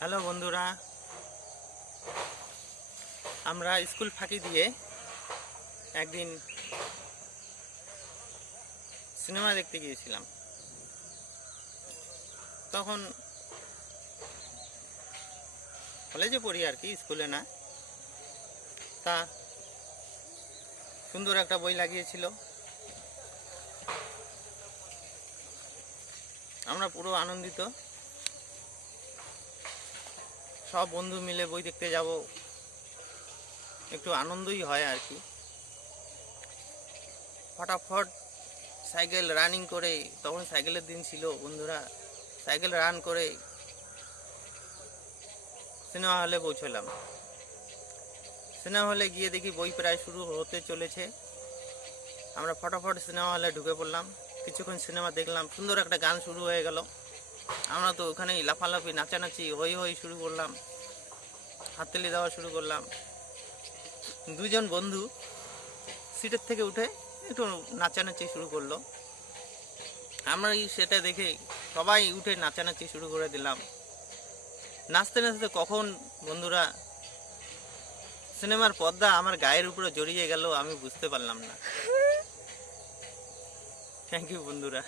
Hello বন্ধুরা, আমরা school ফাঁকি দিয়ে একদিন সিনেমা দেখতে গিয়েছিলাম। তখন কলেজে পড়ি আর কি, স্কুলে না। তা সুন্দর একটা বই লাগিয়েছিল, আমরা পুরো আনন্দিত। সব বন্ধু মিলে বই দেখতে যাব, একটু আনন্দই হয় আর কি। ফটাফট সাইকেল রানিং করে, তখন সাইকেলের দিন ছিল বন্ধুরা, সাইকেল রান করে সিনেমা হলে পৌঁছলাম। সিনেমা হলে গিয়ে দেখি বই প্রায় শুরু হতে চলেছে। আমরা ফটাফট সিনেমা হলে ঢুকে পড়লাম। কিছুক্ষণ সিনেমা দেখলাম, সুন্দর একটা গান শুরু হয়ে গেল। আমরা তো ওখানেই লাফালাফি, নাচানাচি, হই হই শুরু করলাম, হাততালি দেওয়া শুরু করলাম। দুজন বন্ধু সিটের থেকে উঠে একটু নাচানাচি শুরু করলো। আমরা সেটা দেখে সবাই উঠে নাচানাচি শুরু করে দিলাম। নাচতে নাচতে কখন বন্ধুরা সিনেমার পর্দা আমার গায়ের উপরে জড়িয়ে গেল আমি বুঝতে পারলাম না। থ্যাংক ইউ বন্ধুরা।